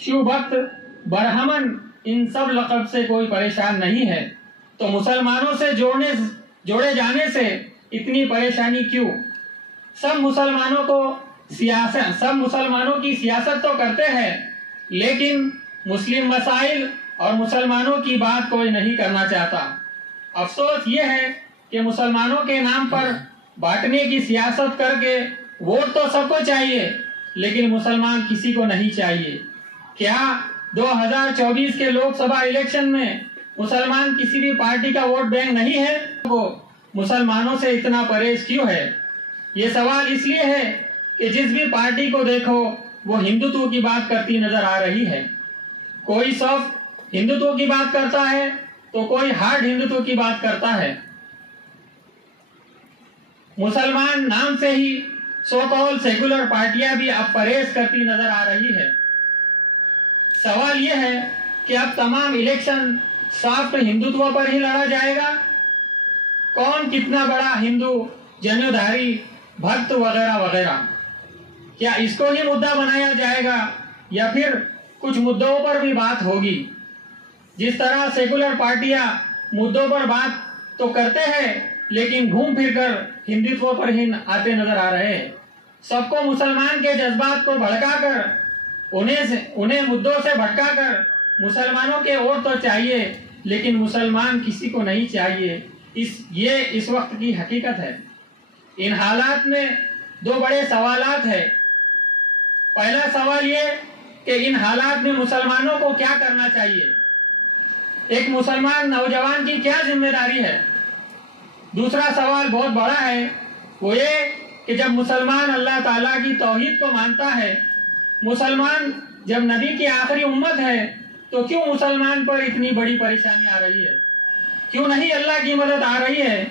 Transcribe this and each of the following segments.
शिव भक्त, ब्राह्मण इन सब लक़ब से कोई परेशान नहीं है, तो मुसलमानों से जोड़े जाने से इतनी परेशानी क्यों? सब मुसलमानों की सियासत तो करते हैं, लेकिन मुस्लिम मसाइल और मुसलमानों की बात कोई नहीं करना चाहता। अफसोस ये है कि मुसलमानों के नाम पर बांटने की सियासत करके वोट तो सबको चाहिए, लेकिन मुसलमान किसी को नहीं चाहिए। क्या 2024 के लोकसभा इलेक्शन में मुसलमान किसी भी पार्टी का वोट बैंक नहीं है? वो मुसलमानों से इतना परहेज क्यों है? ये सवाल इसलिए है कि जिस भी पार्टी को देखो वो हिंदुत्व की बात करती नजर आ रही है। कोई सॉफ्ट हिंदुत्व की बात करता है तो कोई हार्ड हिंदुत्व की बात करता है। मुसलमान नाम से ही सो कॉल सेकुलर पार्टियां भी अब परहेज करती नजर आ रही है। सवाल यह है कि अब तमाम इलेक्शन सॉफ्ट हिंदुत्व पर ही लड़ा जाएगा। कौन कितना बड़ा हिंदू, जनेधारी, भक्त वगैरह वगैरह, क्या इसको ही मुद्दा बनाया जाएगा या फिर कुछ मुद्दों पर भी बात होगी? जिस तरह सेकुलर पार्टियां मुद्दों पर बात तो करते हैं, लेकिन घूम फिर कर हिंदुत्व पर ही आते नजर आ रहे हैं। सबको मुसलमान के जज्बात को भड़काकर, उन्हें मुद्दों से भटकाकर मुसलमानों के वोट तो चाहिए, लेकिन मुसलमान किसी को नहीं चाहिए। ये इस वक्त की हकीकत है। इन हालात में दो बड़े सवालात है। पहला सवाल ये कि इन हालात में मुसलमानों को क्या करना चाहिए? एक मुसलमान नौजवान की क्या जिम्मेदारी है? दूसरा सवाल बहुत बड़ा है, वो ये कि जब मुसलमान अल्लाह ताला की तौहीद को मानता है, मुसलमान जब नबी की आखिरी उम्मत है, तो क्यों मुसलमान पर इतनी बड़ी परेशानी आ रही है? क्यों नहीं अल्लाह की मदद आ रही है?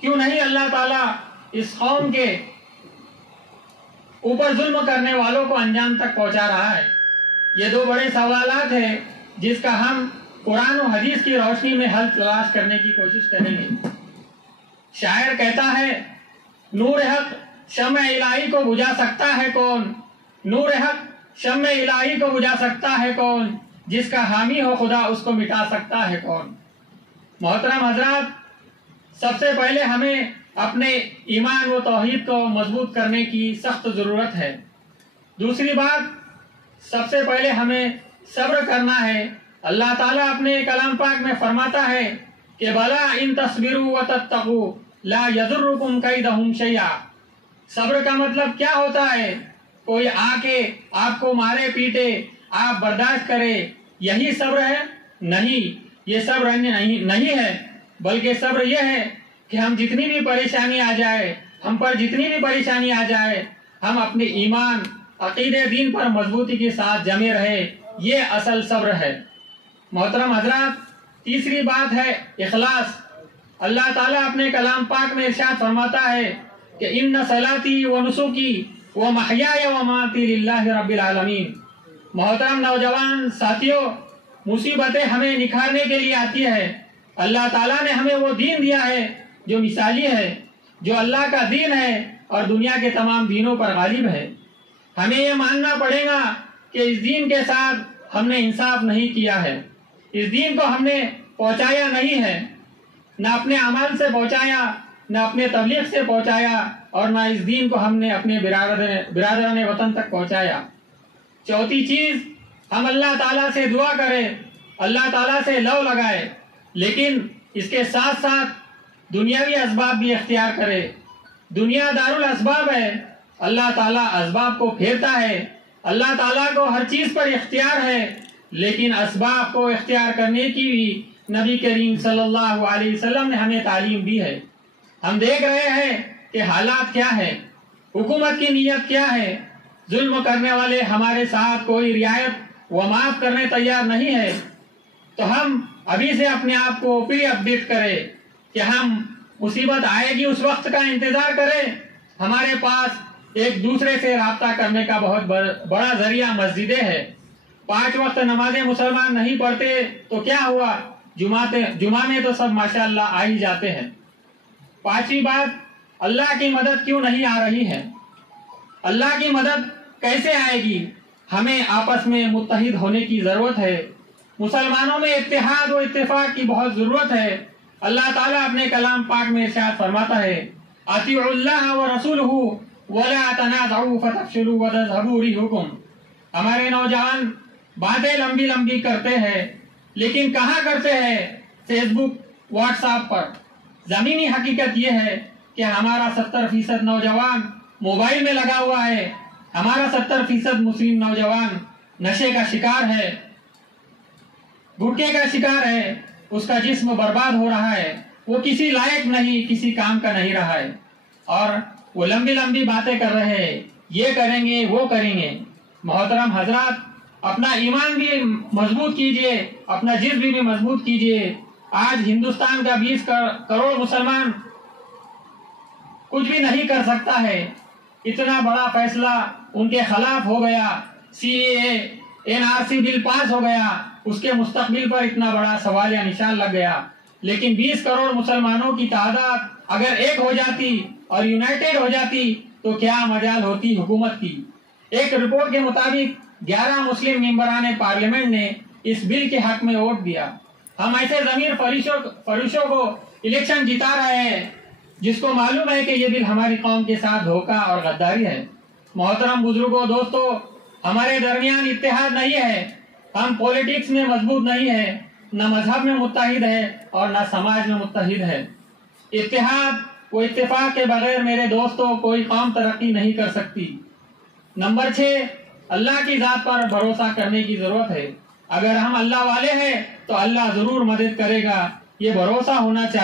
क्यों नहीं अल्लाह ताला इस कौम के ऊपर जुल्म करने वालों को अंजाम तक पहुंचा रहा है? ये दो बड़े सवालात हैं जिसका हम कुरान और हदीस की रोशनी में हल तलाश करने की कोशिश करेंगे। शायर कहता है, नूर हक शम्अ इलाही को बुझा सकता है कौन? नूर हक शम्अ इलाही को बुझा सकता है कौन? जिसका हामी हो खुदा उसको मिटा सकता है कौन? मोहतरम हजरात, सबसे पहले हमें अपने ईमान व तौहीद को मजबूत करने की सख्त ज़रूरत है। दूसरी बात, सबसे पहले हमें सब्र करना है। अल्लाह ताला अपने कलाम पाक में फरमाता है कि बला इन तस्बिरू व तत्तकू ला यदुर्रुकुम कैदहुम शैया। सब्र का मतलब क्या होता है? कोई आके आपको मारे पीटे, आप बर्दाश्त करे, यही सब्र है? नहीं, ये सब्र नहीं है, बल्कि सब्र यह है कि हम जितनी भी परेशानी आ जाए, हम पर जितनी भी परेशानी आ जाए, हम अपने ईमान अकीदे दीन पर मजबूती के साथ जमे रहे, ये असल सब्र है। मोहतरम हजरात, तीसरी बात है इखलास। अल्लाह ताला अपने कलाम पाक में इरशाद फरमाता है कि इन्ना सलाती व नुसुकी व महयाय व ममाती लिल्लाहि रब्बिल आलमीन। मोहतरम नौजवान साथियों, मुसीबतें हमें निखारने के लिए आती है। अल्लाह ताला ने हमें वो दीन दिया है जो मिसाली है, जो अल्लाह का दीन है और दुनिया के तमाम दीनों पर गालिब है। हमें ये मानना पड़ेगा कि इस दीन के साथ हमने इंसाफ नहीं किया है, इस दीन को हमने पहुंचाया नहीं है, न अपने अमल से पहुंचाया, न अपने तबलीग से पहुंचाया, और न इस दीन को हमने अपने बिरादरान वतन तक पहुंचाया। चौथी चीज, हम अल्लाह ताला से दुआ करें, अल्लाह ताला से लव लगाए, लेकिन इसके साथ साथ दुनियावी असबाब भी इख्तियार करे। दुनिया दारुल असबाब है, अल्लाह ताला असबाब को फेरता है। अल्लाह ताला को हर चीज पर इख्तियार है, लेकिन असबाब को इख्तियार करने की भी नबी करीम सल्लल्लाहु अलैहि वसल्लम ने हमें तालीम दी है। हम देख रहे हैं कि हालात क्या है, हुकूमत की नीयत क्या है। जुल्म करने वाले हमारे साथ कोई रियायत व माफ करने तैयार नहीं है, तो हम अभी से अपने आप को प्री अपडेट करें कि हम मुसीबत आएगी उस वक्त का इंतजार करें। हमारे पास एक दूसरे से राब्ता करने का बहुत बड़ा जरिया मस्जिदें है। 5 वक्त नमाजें मुसलमान नहीं पढ़ते तो क्या हुआ, जुमा में तो सब माशाअल्लाह आ ही जाते हैं। 5वीं बात, अल्लाह की मदद क्यों नहीं आ रही है? अल्लाह की मदद कैसे आएगी? हमें आपस में मुत्तहिद होने की ज़रूरत है। मुसलमानों में इत्तेहाद व इत्तेफाक की बहुत ज़रूरत है। अल्लाह ताला अपने कलाम पाक में इरशाद फरमाता है, अतीउल्लाह व रसूलहू वला तनाज़उ फतफशलू व तज़हबू रिहुकुम। हमारे नौजवान बातें लंबी लंबी करते हैं, लेकिन कहाँ करते हैं? फेसबुक, व्हाट्सएप पर। ज़मीनी हकीकत यह है कि हमारा 70% नौजवान मोबाइल में लगा हुआ है। हमारा 70% मुस्लिम नौजवान नशे का शिकार है, गुटखे का शिकार है। उसका जिस्म बर्बाद हो रहा है, वो किसी लायक नहीं, किसी काम का नहीं रहा है, और वो लंबी लंबी बातें कर रहे हैं, ये करेंगे वो करेंगे। मोहतरम हजरात, अपना ईमान भी मजबूत कीजिए, अपना जिस्म भी मजबूत कीजिए। आज हिंदुस्तान का 20 करोड़ मुसलमान कुछ भी नहीं कर सकता है। इतना बड़ा फैसला उनके खिलाफ हो गया, CAA NRC बिल पास हो गया, उसके मुस्तकबिल पर इतना बड़ा सवाल या निशान लग गया। लेकिन 20 करोड़ मुसलमानों की तादाद अगर एक हो जाती और यूनाइटेड हो जाती तो क्या मजाल होती हुकूमत की। एक रिपोर्ट के मुताबिक 11 मुस्लिम मेंबरान पार्लियामेंट ने इस बिल के हक में वोट दिया। हम ऐसे ज़मीर फरिशों को इलेक्शन जिता रहे हैं जिसको मालूम है कि ये बिल हमारी कौम के साथ धोखा और गद्दारी है। मोहतरम बुजुर्गों, दोस्तों, हमारे दरमियान इत्तेहाद नहीं है। हम पॉलिटिक्स में मजबूत नहीं है, न मजहब में मुत्तहिद है और न समाज में मुत्तहिद है। इत्तेहाद व इत्तेफाक के बगैर मेरे दोस्तों कोई कौम तरक्की नहीं कर सकती। नंबर 6, अल्लाह की ज़ात पर भरोसा करने की ज़रूरत है। अगर हम अल्लाह वाले हैं तो अल्लाह ज़रूर मदद करेगा, ये भरोसा होना चाहिए।